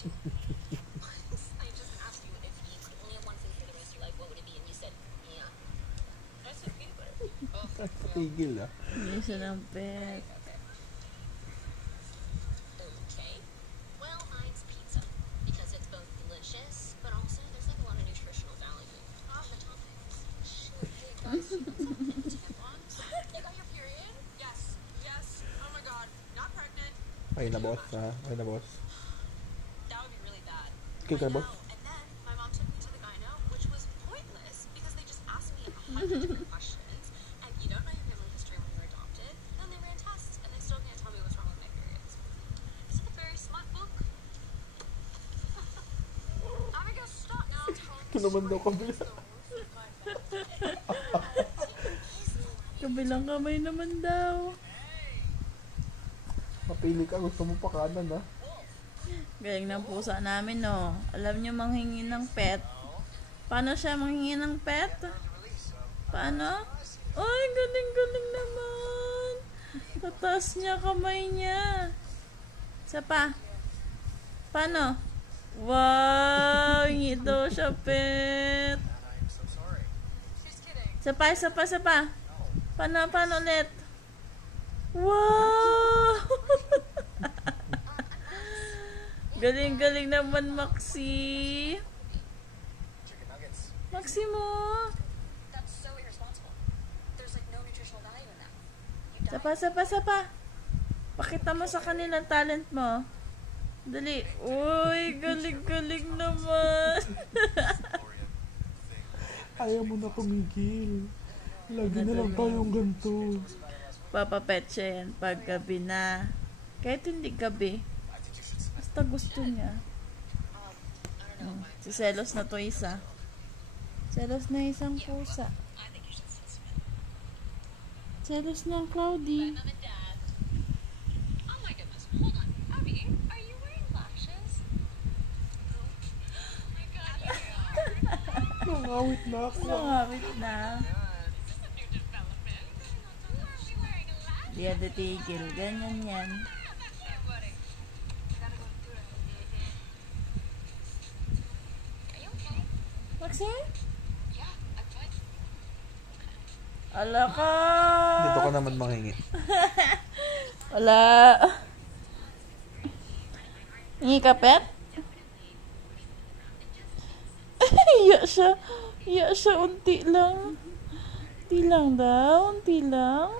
I just asked you if you could only have one food for the rest of your life, what would it be? And you said, yeah. I said peanut butter. Oh, Tigil ah. Hindi siya ng pet. Okay. Well, mine's pizza. Because it's both delicious, but also there's like a lot of nutritional value. On the topics. Shoot, hey guys, you want something? Tampons? You got your period? Yes. Yes. Oh my god. Not pregnant. Ay na boss ha. Ay na boss. That would be really bad. Okay ka boss? And then my mom took me to the gyno, which was pointless because they just asked me 100 different questions, and you don't know your family history when you're adopted. Then they ran tests, and they still can't tell me what's wrong with my periods. It's like a very smart book. Abigail, stop now. Ito naman daw kabila. Kabilang kamay naman daw. Mapili ka. Gusto mo pa kanan ha. Galing ng pusa namin, no. Alam niyo manghingi ng pet. Paano siya manghingi ng pet? Paano? Ay, galing-galing naman. Tataas niya kamay niya. Isa pa. Paano? Wow, hingi daw siya pet. Isa pa, isa pa, isa pa. Paano ulit? Wow! Galing-galing naman, Maxi. Maxi mo. That's so irresponsible. There's like no nutritional value in that. Sapa. Pakita mo sa kanila talent mo. Dali. Uy, galing-galing naman. Ayaw mo na tumigil. Lagi na lang tayong ganito. Papapet siya yan pag gabi na. Kahit hindi gabi. Basta gusto niya. Si Selos na to isa. Selos na isang pusa. Selos na ang Cloudy. Mom and Dad. Oh my goodness. Hold on. Abby, are you wearing lashes? Oh my god, you are. Nangawit na ako. Nangawit na. This is a new development. Why are we wearing lashes? Di yan titigil. Ganyan yan. Maxi? Yeah, I'm fine. Ala ka. Dito ka naman manghingi. Wala. Hingi ka, pet? Iya siya. Unti lang. Unti lang daw. Unti lang.